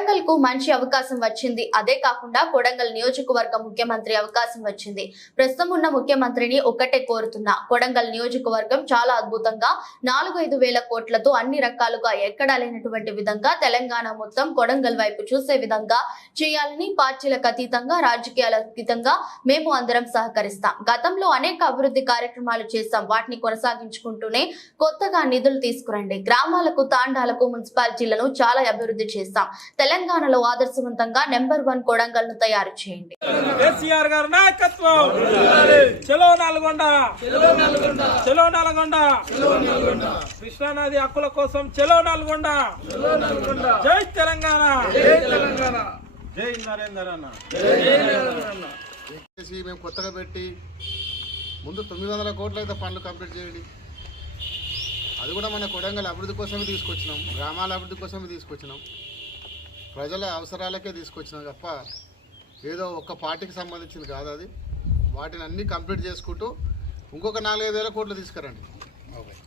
కొడంగల్కు మంచి అవకాశం వచ్చింది. అదే కాకుండా కొడంగల్ నియోజకవర్గ ముఖ్యమంత్రి అవకాశం వచ్చింది. ప్రస్తుతం ఉన్న ముఖ్యమంత్రిని ఒక్కటే కోరుతున్నా. కొడంగల్ నియోజకవర్గం చాలా అద్భుతంగా నాలుగు ఐదు వేల కోట్లతో అన్ని రకాలుగా ఎక్కడా లేనటువంటి విధంగా తెలంగాణ మొత్తం కొడంగల్ వైపు చూసే విధంగా చేయాలని పార్టీలకు అతీతంగా రాజకీయాల అతీతంగా మేము అందరం సహకరిస్తాం. గతంలో అనేక అభివృద్ధి కార్యక్రమాలు చేశాం. వాటిని కొనసాగించుకుంటూనే కొత్తగా నిధులు తీసుకురండి. గ్రామాలకు తాండాలకు మున్సిపాలిటీలను చాలా అభివృద్ధి చేస్తాం తెలంగాణలో ఆదర్శవంతంగా నెంబర్ వన్ కొడంగల్ను తయారు చేయండి. కేసీఆర్ గారి నాయకత్వం. చలో నల్గొండ. చలో నల్గొండ. కృష్ణానది హక్కుల కోసం చలో నల్గొండ. జై తెలంగాణ. జై నరేందర్ అన్న. మేము కొత్తగా పెట్టి ముందు తొమ్మిది వందల కోట్లు అయితే పనులు కంప్లీట్ చేయండి. అది కూడా మన కొడంగల్ అభివృద్ధి కోసమే తీసుకొచ్చినాం. గ్రామాల అభివృద్ధి కోసమే తీసుకొచ్చినాం. ప్రజల అవసరాలకే తీసుకొచ్చినాం తప్ప ఏదో ఒక్క పార్టీకి సంబంధించింది కాదు అది. వాటిని అన్నీ కంప్లీట్ చేసుకుంటూ ఇంకొక నాలుగైదు వేల కోట్లు తీసుకురండి.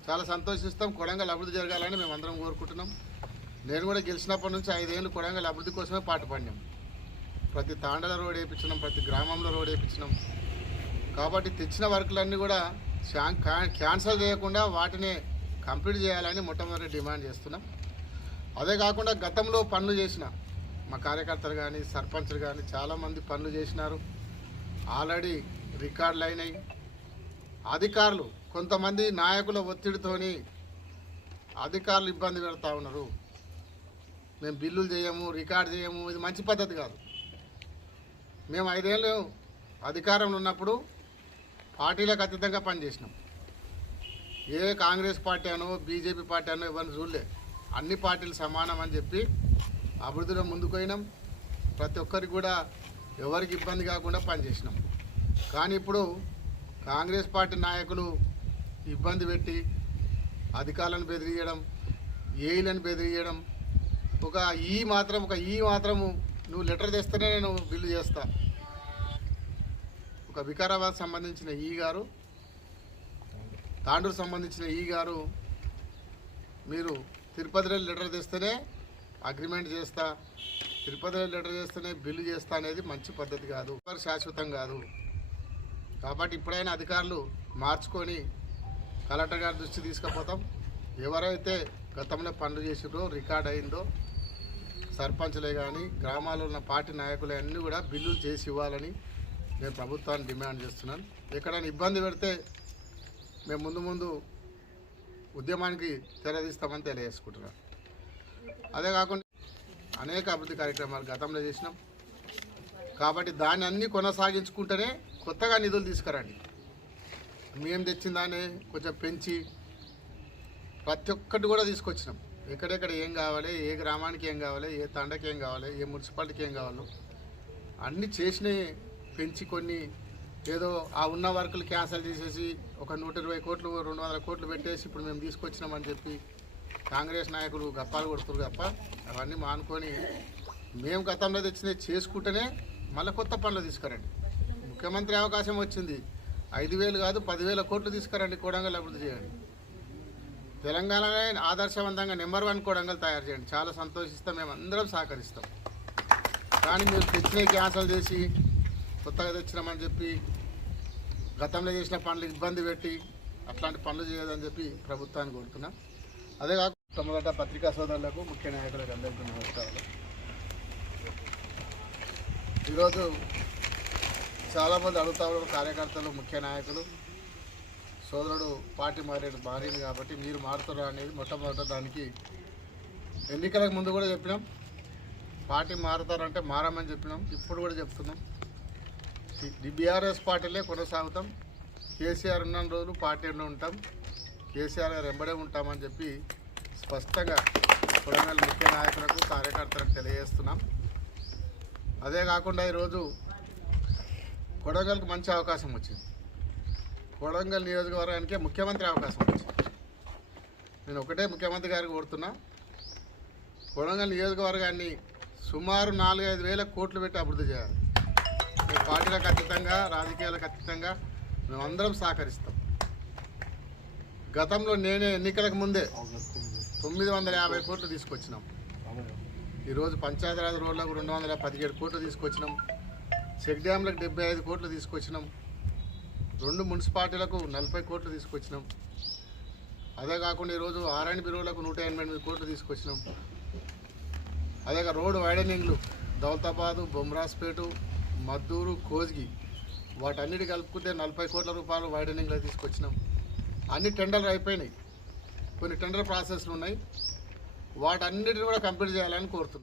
చాలా సంతోషిస్తాం. కొడంగల్ అభివృద్ధి జరగాలని మేము అందరం కోరుకుంటున్నాం. నేను కూడా గెలిచినప్పటి నుంచి ఐదేళ్ళు కొడంగల్ అభివృద్ధి కోసమే పాటు పడినాం ప్రతి తాండల రోడ్ వేయించినాం ప్రతి గ్రామంలో రోడ్ వేయించినాం. కాబట్టి తెచ్చిన వర్కులన్నీ కూడా క్యాన్సల్ చేయకుండా వాటిని కంప్లీట్ చేయాలని మొట్టమొదటి డిమాండ్ చేస్తున్నాం. అదే కాకుండా గతంలో పనులు చేసిన మా కార్యకర్తలు కానీ సర్పంచ్లు కానీ చాలామంది పనులు చేసినారు. ఆల్రెడీ రికార్డులు అయినాయి. అధికారులు కొంతమంది నాయకుల ఒత్తిడితోని అధికారులు ఇబ్బంది పెడతా ఉన్నారు. మేము బిల్లులు చేయము రికార్డు చేయము ఇది మంచి పద్ధతి కాదు. మేము ఐదేళ్ళు అధికారంలో ఉన్నప్పుడు పార్టీలకు అతీతంగా పనిచేసినాం. ఏ కాంగ్రెస్ పార్టీ అనో బీజేపీ పార్టీ అనో ఎవరిని చూడలే. అన్ని పార్టీలు సమానం అని చెప్పి అభివృద్ధిలో ముందుకు పోయినాం ప్రతి ఒక్కరికి కూడా ఎవరికి ఇబ్బంది కాకుండా పనిచేసినాం. కానీ ఇప్పుడు కాంగ్రెస్ పార్టీ నాయకులు ఇబ్బంది పెట్టి అధికారులను బెదిరియడం ఏఈలను బెదిరియడం ఒక ఈ మాత్రం ఒక ఈ మాత్రము నువ్వు లెటర్ తెస్తేనే నేను బిల్లు చేస్తా. ఒక వికారాబాద్ సంబంధించిన ఈ గారు తాండూరు సంబంధించిన ఈ గారు మీరు తిరుపతిలో లెటర్ తెస్తేనే అగ్రిమెంట్ చేస్తా తిరుపతిలో లెటర్ చేస్తేనే బిల్లు చేస్తా అనేది మంచి పద్ధతి కాదు శాశ్వతం కాదు. కాబట్టి ఇప్పుడైనా అధికారులు మార్చుకొని కలెక్టర్ గారి దృష్టి తీసుకుపోతాం. ఎవరైతే గతంలో పనులు చేసిందో రికార్డ్ అయిందో సర్పంచ్లే కానీ గ్రామాల్లో ఉన్న పార్టీ నాయకులే అన్నీ కూడా బిల్లులు చేసి ఇవ్వాలని నేను ప్రభుత్వాన్ని డిమాండ్ చేస్తున్నాను. ఎక్కడైనా ఇబ్బంది పెడితే మేము ముందు ముందు ఉద్యమానికి తెరదీస్తామని తెలియజేసుకుంటున్నాను అదే కాకుండా అనేక అభివృద్ధి కార్యక్రమాలు గతంలో చేసినాం. కాబట్టి దాన్ని అన్నీ కొనసాగించుకుంటేనే కొత్తగా నిధులు తీసుకురండి. మేము తెచ్చిన దాన్ని కొంచెం పెంచి ప్రతి ఒక్కటి కూడా తీసుకొచ్చినాం. ఎక్కడెక్కడ ఏం కావాలి ఏ గ్రామానికి ఏం కావాలి ఏ తండకి ఏం కావాలి ఏ మున్సిపాలిటీకి ఏం కావాలో అన్నీ చేసినవి పెంచి కొన్ని ఏదో ఆ ఉన్న వర్కులు క్యాన్సిల్ చేసేసి ఒక నూట ఇరవై కోట్లు రెండు వందల కోట్లు పెట్టేసి ఇప్పుడు మేము తీసుకొచ్చినామని చెప్పి కాంగ్రెస్ నాయకులు గప్పాలు కొడుతురు తప్ప అవన్నీ మానుకొని మేము గతంలో తెచ్చినవి చేసుకుంటేనే మళ్ళీ కొత్త పనులు తీసుకురండి. ముఖ్యమంత్రి అవకాశం వచ్చింది. ఐదు వేలు కాదు పదివేల కోట్లు తీసుకురండి కొడంగల్ అభివృద్ధి చేయండి. తెలంగాణనే ఆదర్శవంతంగా నెంబర్ వన్ కొడంగల్ తయారు చేయండి. చాలా సంతోషిస్తాం మేము అందరం సహకరిస్తాం. కానీ మీరు తెచ్చినవి క్యాన్సల్ చేసి కొత్తగా తెచ్చినామని చెప్పి గతంలో చేసిన పనులు ఇబ్బంది పెట్టి అట్లాంటి పనులు చేయదని చెప్పి ప్రభుత్వాన్ని కోరుతున్నాం. అదే కాకుండా మొదట పత్రికా సోదరులకు ముఖ్య నాయకులకు అందరికీ నమస్కారాలు. ఈరోజు చాలామంది అడుగుతా ఉన్నారు కార్యకర్తలు ముఖ్య నాయకులు. సోదరుడు పార్టీ మారేడు మారింది కాబట్టి మీరు మారుతారా అనేది మొట్టమొదట దానికి ఎన్నికలకు ముందు కూడా చెప్పినాం. పార్టీ మారుతారంటే మారమని చెప్పినాం. ఇప్పుడు కూడా చెప్తున్నాం. బీఆర్ఎస్ పార్టీలే కొనసాగుతాం. కేసీఆర్ ఉన్న రోజులు పార్టీలో ఉంటాం. కేసీఆర్ గారు ఎంబడే ఉంటామని చెప్పి స్పష్టంగా కొడంగల్ ముఖ్య నాయకులకు కార్యకర్తలకు తెలియజేస్తున్నాం. అదే కాకుండా ఈరోజు కొడంగల్కి మంచి అవకాశం వచ్చింది. కొడంగల్ నియోజకవర్గానికే ముఖ్యమంత్రి అవకాశం వచ్చింది. నేను ఒకటే ముఖ్యమంత్రి గారికి కోరుతున్నా. కొడంగల్ నియోజకవర్గాన్ని సుమారు నాలుగైదు వేల కోట్లు పెట్టి అభివృద్ధి చేయాలి. పార్టీలకు అతీతంగా రాజకీయాలకు అతీతంగా మేమందరం సహకరిస్తాం. గతంలో నేనే ఎన్నికలకు ముందే తొమ్మిది వందల యాభై కోట్లు తీసుకొచ్చినాం. ఈరోజు పంచాయతీరాజ్ రోడ్లకు రెండు వందల పదిహేడు కోట్లు తీసుకొచ్చినాం. చెక్ డ్యాంలకు డెబ్బై ఐదు కోట్లు తీసుకొచ్చినాం. రెండు మున్సిపాలిటీలకు నలభై కోట్లు తీసుకొచ్చినాం. అదే కాకుండా ఈరోజు ఆర్ఎండ్ బిరోలకు నూట ఎనభై ఎనిమిది కోట్లు తీసుకొచ్చినాం. అదే కాక రోడ్డు వైడనింగ్లు దౌలతాబాదు బొమ్రాస్పేటు మద్దూరు కోజ్గి వాటన్నిటి కలుపుకుంటే నలభై కోట్ల రూపాయలు వైడనింగ్లో తీసుకొచ్చినాం. అన్ని టెండర్లు అయిపోయినాయి. కొన్ని టెండర్ ప్రాసెస్లు ఉన్నాయి. వాటన్నిటిని కూడా కంప్లీట్ చేయాలని కోరుతున్నాం.